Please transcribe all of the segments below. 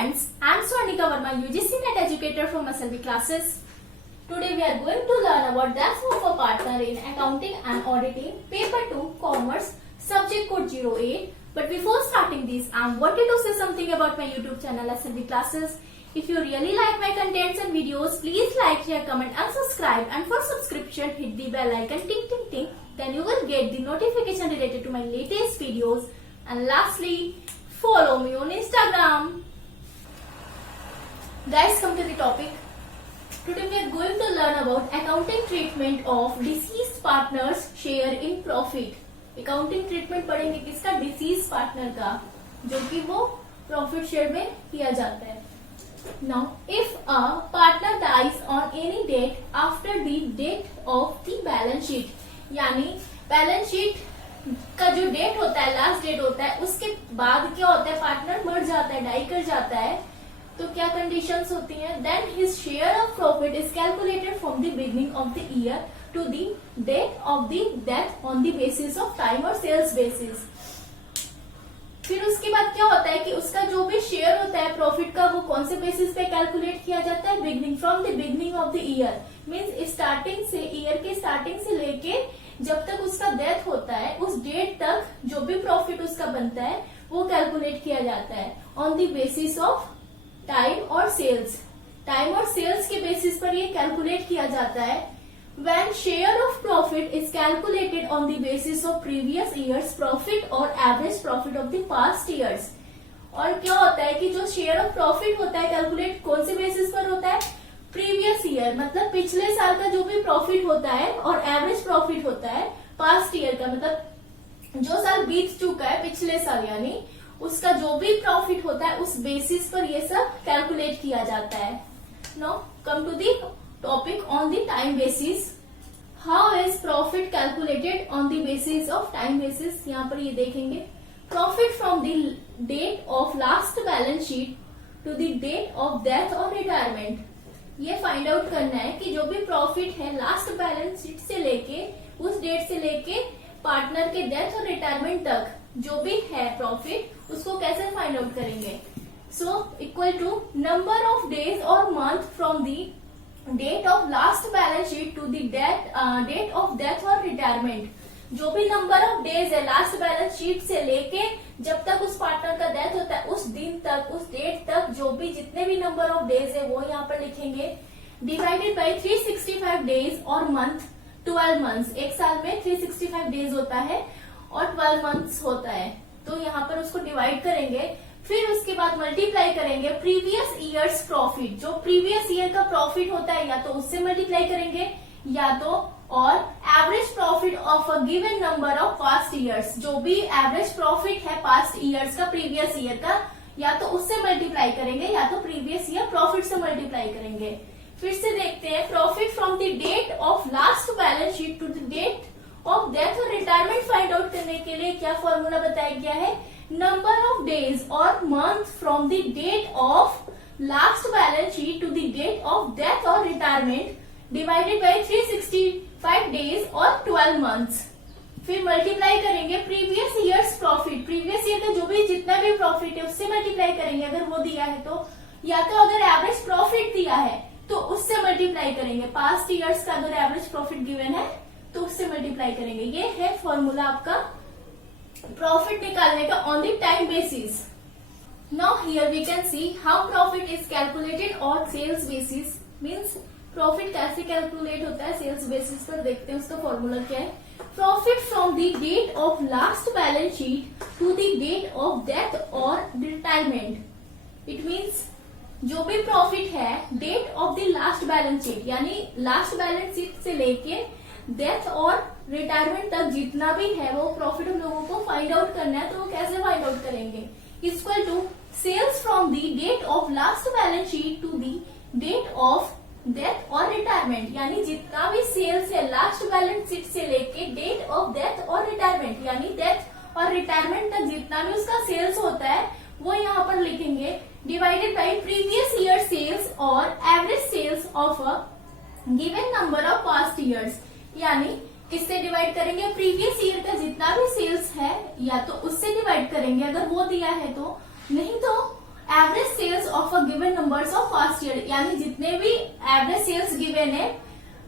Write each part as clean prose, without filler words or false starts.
friends, I am Swarnika Verma, UGC NET educator from SLB classes. Today we are going to learn about the action of a partner in accounting and auditing, paper 2, commerce, subject code 08. But before starting this, I wanted to say something about my YouTube channel SLB classes. If you really like my contents and videos, please like, share, comment and subscribe. And for subscription, hit the bell icon ting ting ting. Then you will get the notification related to my latest videos. And lastly, follow me on Instagram. Guys, come to the topic. Today we are going to learn about accounting treatment of deceased partners share in profit. Accounting treatment पढ़ेंगे किसका? Disease partner का, जो कि वो profit share में किया जाता है. Now if a partner dies on any date after the date of the balance sheet, यानी बैलेंस शीट का जो डेट होता है, लास्ट डेट होता है, उसके बाद क्या होता है, पार्टनर मर जाता है, डाई कर जाता है, तो क्या कंडीशंस होती हैं? Then his share of profit is calculated from the beginning of the year to the date of the death on the basis of time or sales basis. फिर उसके बाद क्या होता है कि उसका जो भी शेयर होता है प्रॉफिट का, वो कौन से बेसिस पे कैलकुलेट किया जाता है? Beginning, from the beginning of the year, means starting से, ईयर के स्टार्टिंग से लेके जब तक उसका डेथ होता है उस डेट तक जो भी प्रॉफिट उसका बनता है वो कैलकुलेट किया जाता है on the basis of time और सेल्स. टाइम और सेल्स के बेसिस पर ये कैलकुलेट किया जाता है. When share of profit is calculated on the basis of previous years profit or average profit of the past years. और क्या होता है कि जो शेयर ऑफ प्रॉफिट होता है कैलकुलेट कौन से बेसिस पर होता है? प्रीवियस ईयर, मतलब पिछले साल का जो भी प्रॉफिट होता है, और एवरेज प्रॉफिट होता है पास्ट ईयर का, मतलब जो साल बीत चुका है पिछले साल, यानी उसका जो भी प्रॉफिट होता है उस बेसिस पर ये सब कैलकुलेट किया जाता है. Now come to the topic on the time basis. How is profit calculated on the basis of time basis? यहाँ पर ये देखेंगे, profit from the date of last balance sheet to the date of death or retirement. ये find out करना है कि जो भी प्रॉफिट है लास्ट बैलेंस शीट से लेके, उस डेट से लेके पार्टनर के डेथ और रिटायरमेंट तक जो भी है प्रॉफिट, उसको कैसे फाइंड आउट करेंगे? So equal to number of days और month from the date of last balance sheet to the date of death और रिटायरमेंट. जो भी नंबर ऑफ डेज है लास्ट बैलेंस शीट से लेके जब तक उस पार्टनर का डेथ होता है उस दिन तक, उस डेट तक, जो भी जितने भी नंबर ऑफ डेज है वो यहाँ पर लिखेंगे. डिवाइडेड बाई 365 डेज और मंथ, 12 मंथ्स. एक साल में 365 डेज होता है और 12 मंथ्स होता है, तो यहाँ पर उसको डिवाइड करेंगे. फिर उसके बाद मल्टीप्लाई करेंगे प्रीवियस ईयर्स प्रॉफिट. जो प्रीवियस ईयर का प्रॉफिट होता है या तो उससे मल्टीप्लाई करेंगे या तो और average profit of a given number of past years. जो भी एवरेज प्रॉफिट है पास्ट ईयर्स का, प्रीवियस ईयर का, या तो उससे मल्टीप्लाई करेंगे या तो प्रीवियस ईयर प्रॉफिट से मल्टीप्लाई करेंगे. फिर से देखते हैं, profit from the date of last balance sheet to the date of death और रिटायरमेंट फाइंड आउट करने के लिए क्या फॉर्मूला बताया गया है? Number of days or month from the date of last balance sheet to the date of death or retirement divided by 365 days or 12 months. फिर multiply करेंगे previous years profit, previous year का जो भी जितना भी प्रॉफिट है उससे multiply करेंगे अगर वो दिया है तो, या तो अगर एवरेज प्रॉफिट दिया है तो उससे मल्टीप्लाई करेंगे. पास्ट ईयर्स का अगर एवरेज प्रॉफिट गिवन है तो उससे मल्टीप्लाई करेंगे. ये है फॉर्मूला आपका प्रॉफिट निकालने का on the time basis. Now here we can see how profit is calculated on sales basis. Means profit कैसे कैलकुलेट होता है सेल्स बेसिस पर. देखते हैं उसका फॉर्मूला क्या है. Profit from the date of last balance sheet to the date of death और रिटायरमेंट. इट मीन्स जो भी प्रॉफिट है date of the last balance sheet, यानी लास्ट बैलेंस शीट से लेके डेथ और रिटायरमेंट तक जितना भी है वो प्रॉफिट हम लोगों को फाइंड आउट करना है. तो वो कैसे फाइंड आउट करेंगे? Equal to sales from the date of last balance sheet to the date of death और रिटायरमेंट, यानी जितना भी सेल्स है लास्ट बैलेंस शीट से लेके डेट ऑफ डेथ और रिटायरमेंट, यानी डेथ और रिटायरमेंट तक जितना भी उसका सेल्स होता है वो यहाँ पर लिखेंगे. Divided by previous year sales और average sales of a given number of past years. यानी किससे डिवाइड करेंगे? प्रीवियस ईयर का जितना भी सेल्स है या तो उससे डिवाइड करेंगे अगर वो दिया है तो, नहीं तो average sales of a given numbers of past year, यानी जितने भी एवरेज सेल्स गिवन है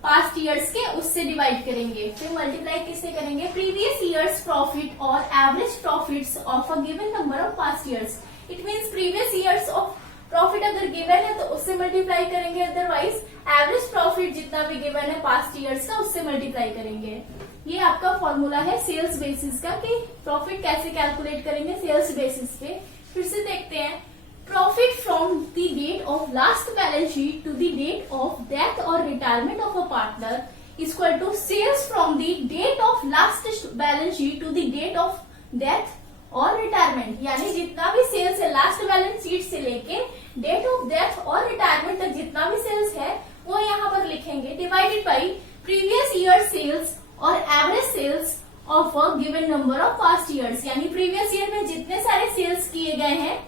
पास्ट ईयर्स के उससे डिवाइड करेंगे, फिर मल्टीप्लाई किससे करेंगे, प्रीवियस ईयर्स प्रॉफिट और average profits of a given number of past years. It means previous years of profit अगर गिवन है तो उससे मल्टीप्लाई करेंगे, अदरवाइज एवरेज प्रॉफिट जितना भी गिवन है पास्ट ईयर्स का उससे मल्टीप्लाई करेंगे। ये आपका फॉर्मूला है सेल्स बेसिस का कि प्रॉफिट कैसे कैलकुलेट करेंगे सेल्स बेसिस पे। फिर से देखते हैं, profit from the date of last balance sheet to the date of death और retirement of a partner equal to sales from the date of last balance sheet to the date of death और retirement, यानी जितना भी sales है last balance sheet से लेके date of death और retirement तक जितना भी सेल्स है वो यहाँ पर लिखेंगे, divided by previous year sales और average sales of a given number of past years, यानी प्रीवियस ईयर में जितने सारे सेल्स किए गए हैं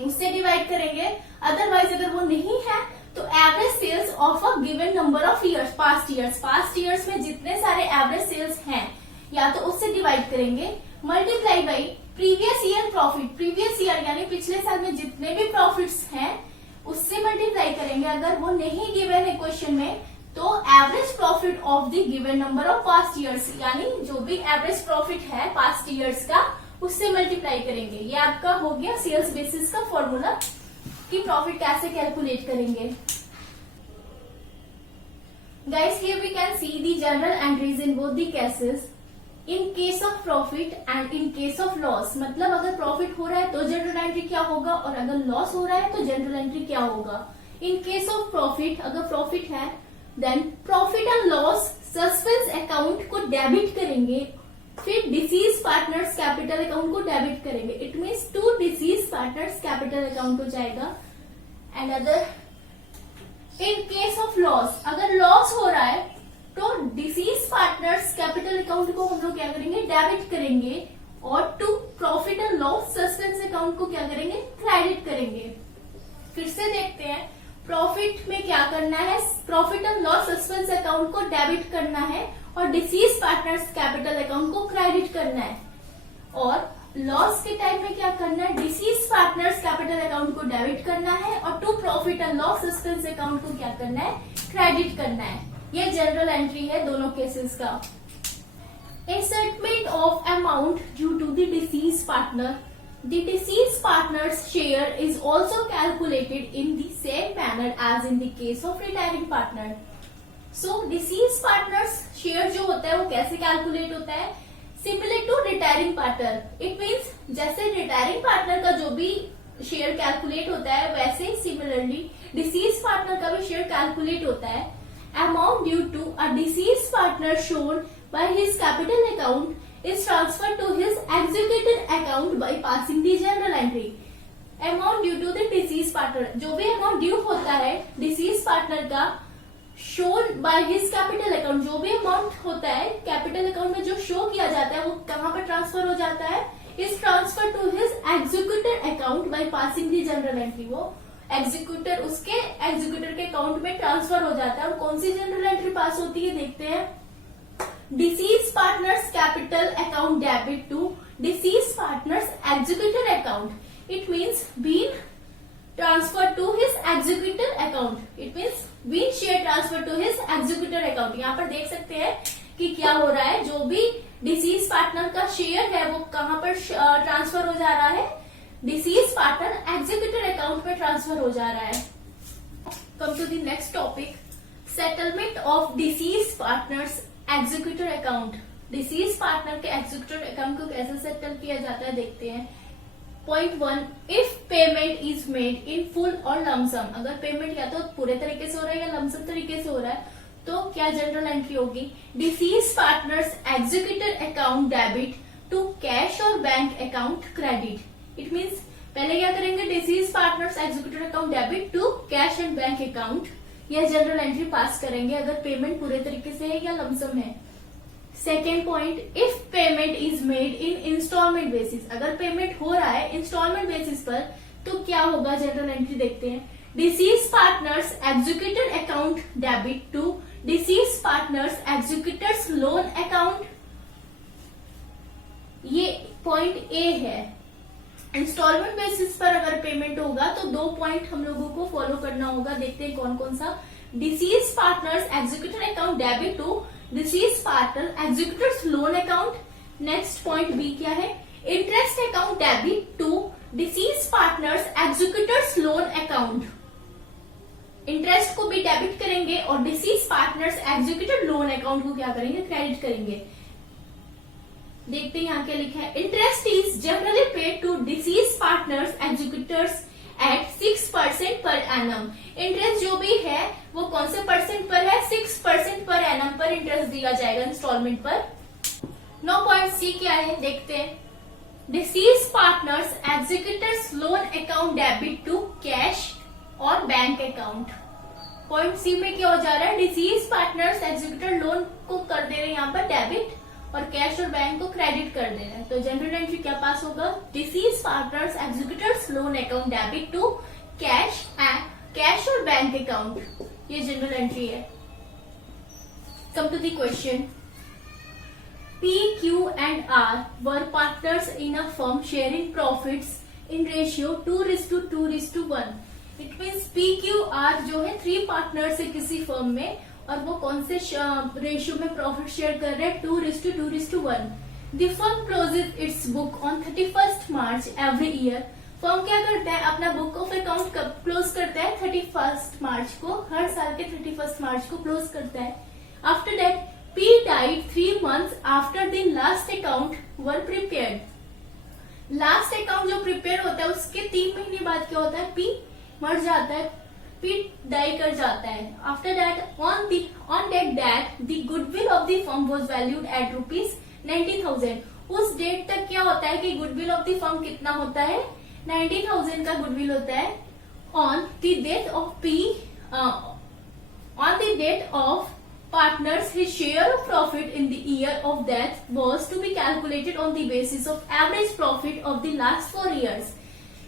उससे डिवाइड करेंगे, अदरवाइज अगर वो नहीं है तो average sales of a given number of years past years में जितने सारे एवरेज सेल्स हैं या तो उससे डिवाइड करेंगे, multiply by previous year profit, previous year यानी पिछले साल में जितने भी प्रॉफिट्स हैं उससे मल्टीप्लाई करेंगे, अगर वो नहीं गिवन है क्वेश्चन में तो average profit of the given number of past years, यानी जो भी एवरेज प्रॉफिट है पास्ट ईयर्स का उससे मल्टीप्लाई करेंगे। ये आपका हो गया सेल्स बेसिस का फॉर्मूला कि प्रॉफिट कैसे कैलकुलेट करेंगे। Guys here we can see the general entries in both the cases, in case of profit and in case of loss. मतलब अगर प्रॉफिट हो रहा है तो जनरल एंट्री क्या होगा और अगर लॉस हो रहा है तो जनरल एंट्री क्या होगा। इन केस ऑफ प्रॉफिट, अगर प्रॉफिट है then profit and loss suspense account को डेबिट करेंगे, फिर डिसीज पार्टनर्स कैपिटल अकाउंट को डेबिट करेंगे। It means to deceased partner's capital account हो जाएगा। And other in case of loss, अगर लॉस हो रहा है तो डिसीज पार्टनर्स कैपिटल अकाउंट को हम लोग क्या करेंगे, डेबिट करेंगे, और to profit and loss suspense account को क्या करेंगे, क्रेडिट करेंगे। फिर से देखते हैं, प्रॉफिट में क्या करना है, profit and loss suspense account को डेबिट करना है और डिसीज पार्टनर्स कैपिटल अकाउंट को क्रेडिट करना है, और लॉस के टाइम में क्या करना है, डिसीज पार्टनर्स कैपिटल अकाउंट को डेबिट करना है और to profit and loss suspense account को क्या करना है, क्रेडिट करना है। ये जनरल एंट्री है दोनों केसेस का। Assessment of amount due to the deceased partner. The deceased partner's share is also calculated in the same manner as in the case of retiring partner. So deceased partner's share जो होता है वो कैसे calculate होता है, similar to retiring partner. It means जैसे retiring partner का जो भी शेयर कैलकुलेट होता है वैसे सिमिलरली deceased partner का भी शेयर कैलकुलेट होता है। Amount due to a deceased partner shown by his capital account is transferred to his executed account by passing the journal entry. Amount due to the deceased partner, जो भी amount due होता है deceased partner का shown by his capital account, जो भी amount होता है capital account में जो show किया जाता है वो कहाँ पर ट्रांसफर हो जाता है, is transferred to his executed account by passing the journal entry. वो एग्जीक्यूटर उसके एग्जीक्यूटर के अकाउंट में ट्रांसफर हो जाता है। और कौन सी जनरल एंट्री पास होती है देखते हैं, deceased partner's capital account debit to deceased partners executor account. It means been transferred to his executor account. It means been share transferred to his executor account. यहाँ पर देख सकते हैं कि क्या हो रहा है, जो भी डिसीज पार्टनर का शेयर है वो कहाँ पर ट्रांसफर हो जा रहा है, डिसीज पार्टनर एग्जीक्यूटर अकाउंट में ट्रांसफर हो जा रहा है। Come to the next topic, settlement of deceased partners executor account. Deceased partner के एग्जीक्यूटर अकाउंट को कैसे सेटल किया जाता है देखते हैं। Point 1, if payment is made in full और लमसम, अगर पेमेंट या तो पूरे तरीके से हो रहा है या लमसम तरीके से हो रहा है तो क्या जनरल एंट्री होगी, deceased partners executor account debit to cash और bank account credit. It means पहले क्या करेंगे, deceased partners executor account debit to cash and bank account, यह जनरल एंट्री पास करेंगे अगर पेमेंट पूरे तरीके से है या लमसम है। Second point, if payment is made in instalment basis, अगर पेमेंट हो रहा है इंस्टॉलमेंट बेसिस पर तो क्या होगा जनरल एंट्री देखते हैं, deceased partners executor account debit to deceased partners executors loan account. ये पॉइंट ए है। इंस्टॉलमेंट बेसिस पर अगर पेमेंट होगा तो 2 पॉइंट हम लोगों को फॉलो करना होगा। देखते हैं कौन कौन सा। Deceased partners executor account debit to deceased partner executors loan account. Next point B क्या है, interest account debit to deceased partners executors loan account. Interest को भी डेबिट करेंगे और deceased partners executor loan account को क्या करेंगे, क्रेडिट करेंगे। देखते हैं यहाँ क्या लिखा है, interest is generally paid to deceased partners executors at 6% per annum. Interest जो भी है वो कौन से परसेंट पर है, 6% पर एनम पर इंटरेस्ट दिया जाएगा इंस्टॉलमेंट पर। 9.C क्या है देखते हैं, deceased partners executors loan account debit to cash और बैंक अकाउंट। पॉइंट सी में क्या हो जा रहा है, डिसीज पार्टनर्स एग्जीक्यूटर लोन को कर दे रहे हैं यहाँ पर डेबिट और कैश और बैंक को क्रेडिट कर दे रहे हैं। तो जनरल एंट्री क्या पास होगा, deceased partners executors loan account debit to cash और बैंक अकाउंट। ये जनरल एंट्री है। Come to the question, P, Q and R were partners in a firm sharing profits in ratio 2:2:1. It means P, Q, R जो है 3 partners है किसी firm में और वो कौन से रेशियो में प्रॉफिट शेयर कर रहे हैं, 2:2:1. The firm closes its book on 31st March every year. Firm क्या करता है, अपना बुक ऑफ अकाउंट कब क्लोज करता है, 31st मार्च को, हर साल के 31st मार्च को क्लोज करता है। After that P died 3 months after the last account were prepared. Last account जो प्रिपेयर होता है उसके 3 महीने बाद क्या होता है, P मर जाता है, P डाई कर जाता है। After that on that the goodwill of the firm was valued at ₹90,000। उस डेट तक क्या होता है कि गुडविल ऑफ द फर्म कितना होता है, 90,000 का गुडविल होता है। On the date of P, on the date of partners, his share of profit in the year of death was to be calculated on the basis of average profit of the last 4 years.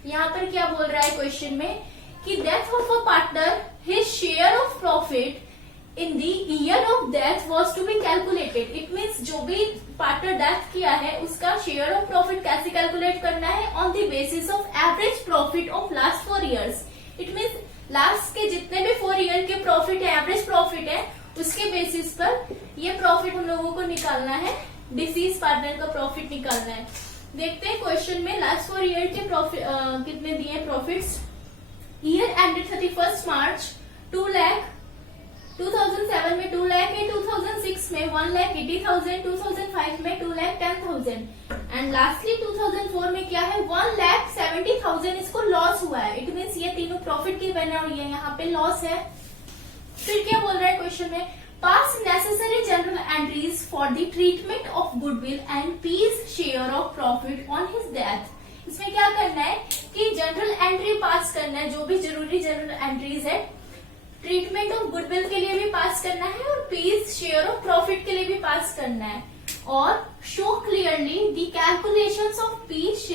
यहाँ पर क्या बोल रहा है question में कि death of a partner, his share of profit in the year of death was to be calculated. It means जो भी पार्टनर डेथ किया है उसका शेयर ऑफ प्रॉफिट कैसे कैलकुलेट करना है, on the basis of average profit of last 4 years. It means last के जितने भी 4 ईयर के प्रॉफिट है, एवरेज प्रॉफिट है, उसके बेसिस पर ये प्रॉफिट हम लोगों को निकालना है, डिसीज पार्टनर का प्रॉफिट निकालना है। देखते हैं क्वेश्चन में लास्ट 4 ईयर के प्रॉफिट कितने दिए प्रॉफिट्स। ईयर एंडेड 31st मार्च 2 लाख, 2007 में 2 लाख है, 2006 में 1,80,000, 2005 में 2,10,000 एंड लास्टली 2004 में क्या है, 1,70,000 इसको लॉस हुआ है। इट मीन्स ये तीनों प्रॉफिट की बना हुई है, यहाँ पे लॉस है। फिर क्या बोल रहा है क्वेश्चन में, pass necessary journal entries for the treatment of goodwill and P's share of profit on his death. इसमें क्या करना है कि जनरल एंट्री पास करना है, जो भी जरूरी जनरल एंट्रीज है, ट्रीटमेंट ऑफ गुडविल के लिए भी पास करना है और पीस शेयर ऑफ प्रॉफिट के लिए भी पास करना है, और show clearly the calculations of peace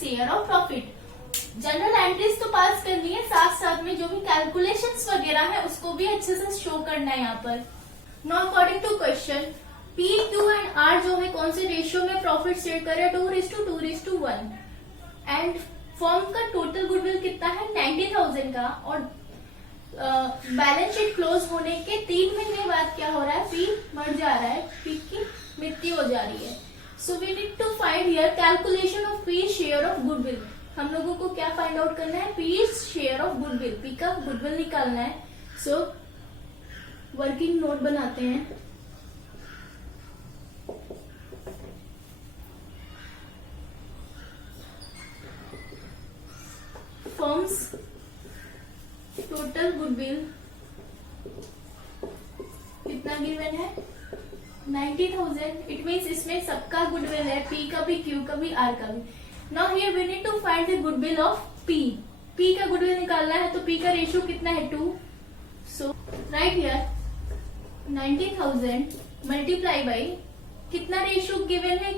share of profit. General entries तो पास करनी है, साथ साथ में जो भी कैलकुलेशंस वगैरह है उसको भी अच्छे से शो करना है यहाँ पर। Now according to question, P, Q and R जो है कौन से रेशियो में प्रॉफिट शेयर कर रहे हैं, 2:2:1 एंड फर्म का टोटल गुडविल कितना है, 90,000 का, और बैलेंस शीट क्लोज होने के 3 महीने बाद क्या हो रहा है, P मर जा रहा है, P की मृत्यु हो जा रही है। So we need to find here calculation of P share of goodwill. हम लोगों को क्या फाइंड आउट करना है, P share of goodwill, P का गुडविल निकालना है। सो वर्किंग नोट बनाते हैं। फर्म्स टोटल गुडविल कितना गिवन है, 90,000। इट मीन्स इसमें सबका गुडविल है, P का भी, Q का भी, R का भी। Now here we need to find the goodwill of P. P का गुडविल निकालना है तो P का रेशियो कितना है, 2. So right here 90,000 multiply by कितना रेशियो गिवन है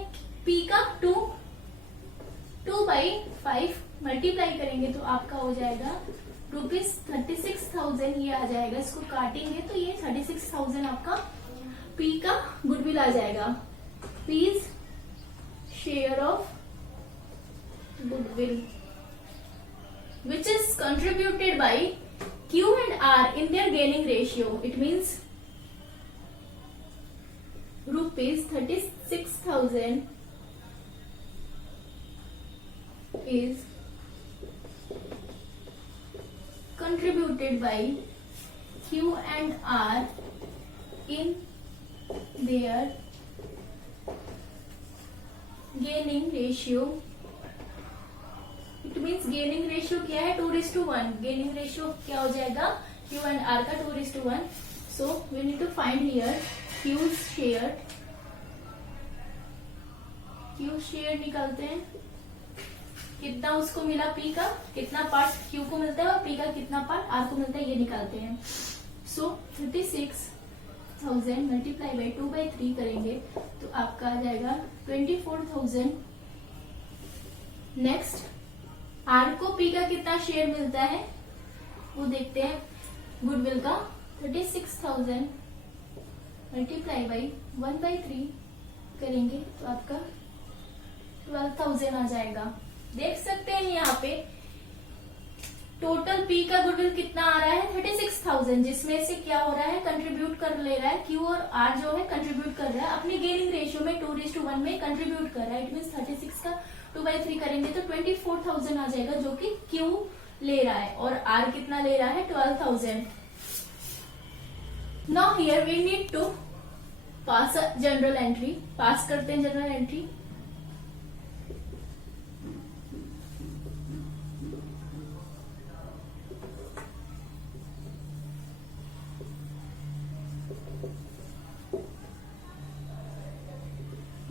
P का, 2/5 मल्टीप्लाई करेंगे तो आपका हो जाएगा ₹36,000। ये आ जाएगा, इसको काटेंगे तो ये 36,000 आपका P का गुडविल आ जाएगा। P's share of goodwill which is contributed by Q and R in their gaining ratio. It means rupees 36,000 is contributed by Q and R in their gaining ratio. It means gaining ratio क्या है 2:1. gaining ratio क्या हो जाएगा Q and R का 2:1. So we need to find here Q's share. Q share निकालते हैं, कितना उसको मिला P का, कितना पार्ट Q को मिलता है और P का कितना पार्ट R को मिलता है, ये निकालते हैं. So 36,000 मल्टीप्लाई बाई 2/3 करेंगे तो आपका आ जाएगा 24,000. नेक्स्ट R को P का कितना शेयर मिलता है वो देखते हैं. गुडविल का 36,000 मल्टीप्लाई बाई 1/3 करेंगे तो आपका 12,000 आ जाएगा. देख सकते हैं यहाँ पे टोटल P का गुडविल कितना आ रहा है 36,000, जिसमें से क्या हो रहा है कंट्रीब्यूट कर ले रहा है Q और R जो है कंट्रीब्यूट कर रहा है अपने गेनिंग रेशियो में 2:1 में कंट्रीब्यूट कर रहा है. इट मीन 36 का 2/3 करेंगे तो 24,000 आ जाएगा जो कि Q ले रहा है और R कितना ले रहा है 12,000. Now here we need to pass a general entry. Pass करते हैं जनरल एंट्री.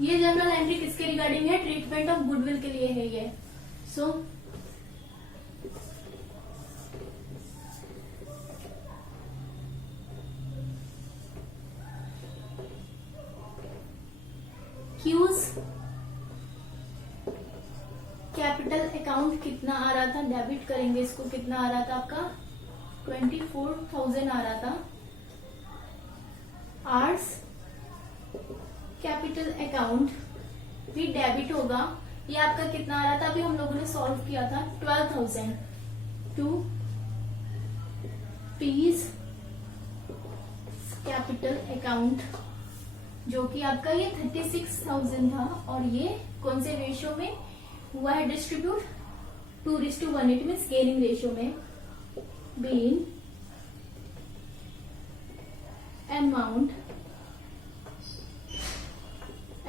ये जनरल एंट्री किसके रिगार्डिंग है, ट्रीटमेंट ऑफ गुडविल के लिए है ये. सो क्यूज कैपिटल अकाउंट कितना आ रहा था, डेबिट करेंगे इसको, कितना आ रहा था आपका 24,000 आ रहा था. आर्स कैपिटल अकाउंट भी डेबिट होगा. ये आपका कितना आ रहा था, अभी हम लोगों ने सॉल्व किया था 12,000 टू पीज कैपिटल अकाउंट जो कि आपका ये 36,000 था और ये कौन से रेशियो में हुआ है distribute 2:1. It means gaining ratio में. Being amount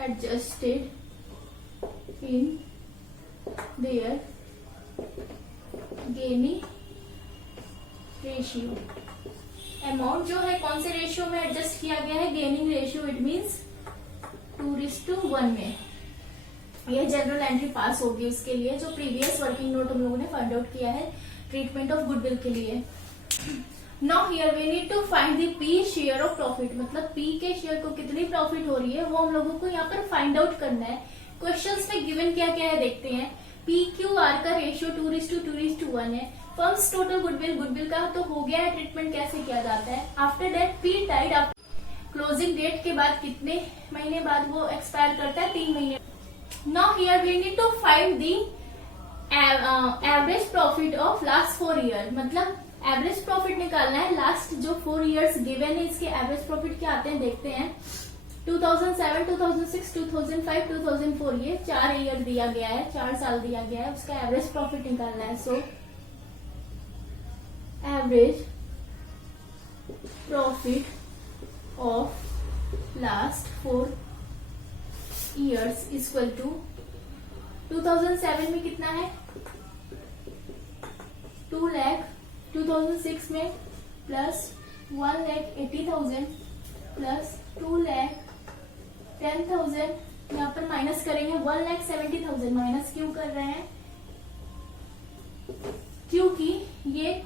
adjusted in their gaining ratio. Amount जो है कौन से रेशियो में एडजस्ट किया गया है, गेनिंग रेशियो. इट मीन्स 2:1 में. यह जनरल एंट्री पास होगी उसके लिए जो प्रीवियस वर्किंग नोट हम लोगों ने फाइंड आउट किया है ट्रीटमेंट ऑफ गुडविल के लिए. Now here we need to find the P share of profit. मतलब P के शेयर को कितनी प्रॉफिट हो रही है वो हम लोगों को यहाँ पर फाइंड आउट करना है. क्वेश्चंस में गिवन क्या क्या है देखते हैं. PQR का रेशियो 2:1 है. फर्म्स टोटल गुडविल का तो हो गया है. ट्रीटमेंट कैसे किया जाता है. After that P died closing date के बाद कितने महीने बाद वो एक्सपायर करता है, 3 महीने. Now here we need to find the average profit of last 4 year. मतलब एवरेज प्रॉफिट निकालना है लास्ट जो 4 इयर्स गिवन है. इसके एवरेज प्रॉफिट क्या आते हैं देखते हैं. 2007, 2006, 2005, 2004 ये 4 ईयर दिया गया है, 4 साल दिया गया है. उसका एवरेज प्रॉफिट निकालना है. So average profit of last 4 years equal to 2007 में कितना है 2 लाख, 2006 में प्लस 1,80,000 प्लस 2,10,000. यहाँ पर माइनस करेंगे 1,70,000. माइनस क्यों कर रहे हैं, क्योंकि ये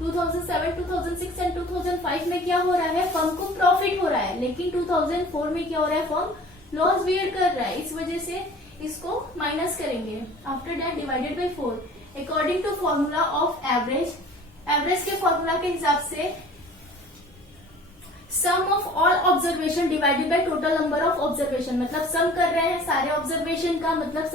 2007, 2006 एंड 2005 में क्या हो रहा है, फर्म को प्रॉफिट हो रहा है. लेकिन 2004 में क्या हो रहा है, फर्म लॉस बियर कर रहा है. इस वजह से इसको माइनस करेंगे. After that divided by 4 according to formula of average. Average के फॉर्मूला के हिसाब से sum of all observation divided by total number of observation. मतलब सम कर रहे हैं सारे ऑब्जर्वेशन का, मतलब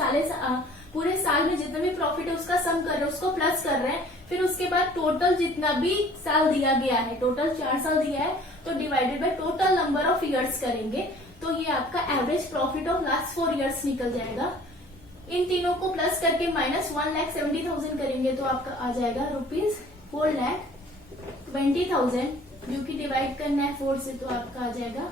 पूरे साल में जितना भी प्रॉफिट है उसका सम कर रहे हैं, उसको प्लस कर रहे हैं, फिर उसके बाद टोटल जितना भी साल दिया गया है, टोटल 4 साल दिया है, तो divided by total number of years करेंगे, तो ये आपका average profit of last 4 years निकल जाएगा। इन तीनों को प्लस करके माइनस 1,70,000 करेंगे तो आपका आ जाएगा ₹4,20,000, जो कि डिवाइड करना है 4 से, तो आपका आ जाएगा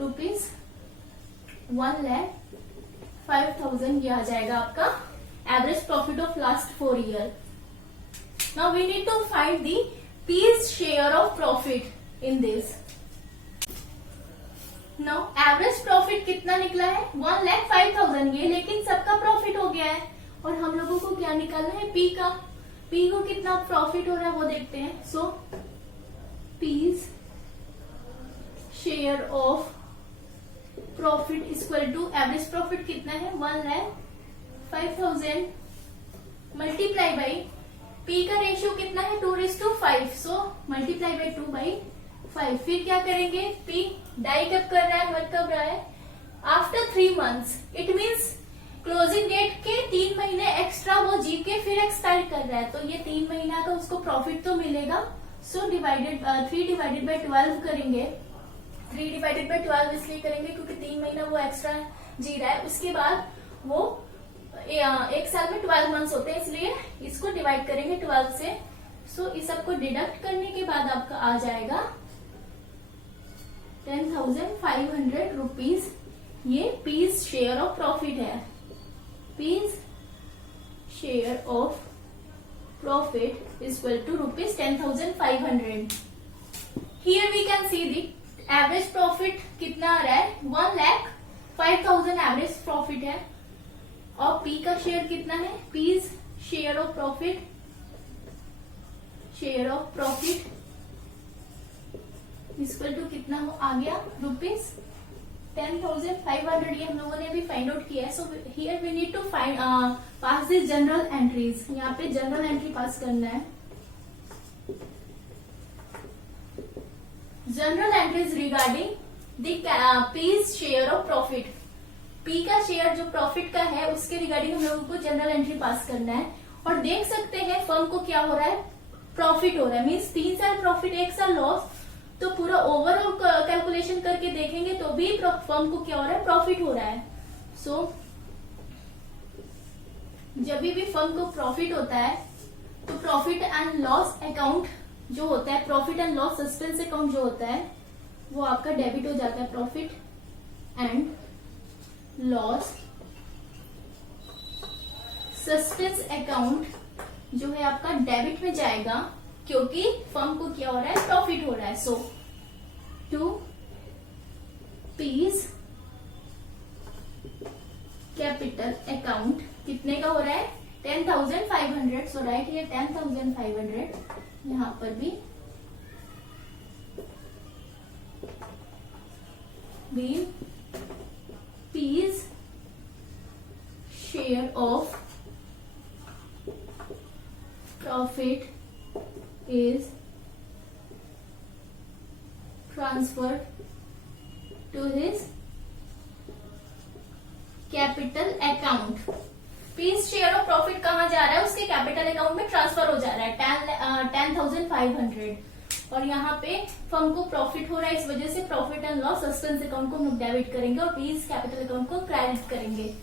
₹1,05,000। ये आ जाएगा आपका average profit of last 4 year. Now we need to find the P's share of profit in this. Now average profit कितना निकला है? 1,05,000 ये, लेकिन सबका प्रॉफिट हो गया है और हम लोगों को क्या निकालना है? P का। P को कितना प्रॉफिट हो रहा है वो देखते हैं। So P's share of profit equal to average profit कितना है? 1,05,000 मल्टीप्लाई बाई P का रेशियो कितना है? 2:5, सो मल्टीप्लाई बाई 2/5। फिर क्या करेंगे? P डाई कब कर रहा है, मत कब रहा है? After 3 months, it means closing date के 3 महीने एक्स्ट्रा वो जी के फिर एक्सपायर कर रहा है, तो ये 3 महीना का उसको प्रॉफिट तो मिलेगा। सो 3 डिवाइडेड बाई 12 करेंगे। 3 डिवाइडेड बाई 12 इसलिए करेंगे क्योंकि 3 महीना वो एक्स्ट्रा जी रहा है। उसके बाद वो एक साल में 12 मंथ्स होते हैं, इसलिए इसको डिवाइड करेंगे 12 से। सो इस सबको डिडक्ट करने के बाद आपका आ जाएगा 10,500 रुपीज। ये P's शेयर ऑफ प्रॉफिट है। P's share of profit equal to ₹10,500। Here we can see the average profit कितना आ रहा है? 1,05,000 एवरेज प्रॉफिट है और P का शेयर कितना है? P's share of profit equal to कितना हो आ गया? ₹10,500। ये हम लोगों ने अभी फाइंड आउट किया है। So here we need to find pass this journal entries. यहाँ पे जनरल एंट्री पास करना है। Journal entries regarding the P's share of profit. P का शेयर जो प्रॉफिट का है उसके रिगार्डिंग हम लोगों को जनरल एंट्री पास करना है। और देख सकते हैं फर्म को क्या हो रहा है? प्रॉफिट हो रहा है, मीन्स 3 साल प्रॉफिट 1 साल लॉस। तो पूरा ओवरऑल कैलकुलेशन करके देखेंगे तो भी फर्म को क्या हो रहा है? प्रॉफिट हो रहा है। सो जब भी फर्म को प्रॉफिट होता है तो प्रॉफिट एंड लॉस अकाउंट जो होता है, profit and loss suspense account जो होता है वो आपका डेबिट हो जाता है। Profit and loss suspense account जो है आपका डेबिट में जाएगा, क्योंकि फर्म को क्या हो रहा है? प्रॉफिट हो रहा है। सो टू P's कैपिटल अकाउंट कितने का हो रहा है? 10,500। सो राइट ये 10,500। यहां पर भी P's share of profit is transferred to his capital account. P's share of profit कहाँ जा रहा है? उसके कैपिटल अकाउंट में ट्रांसफर हो जा रहा है 10,500। और यहाँ पे फर्म को प्रॉफिट हो रहा है, इस वजह से profit and loss suspense account को हम डेबिट करेंगे और P's कैपिटल अकाउंट को क्रेडिट करेंगे।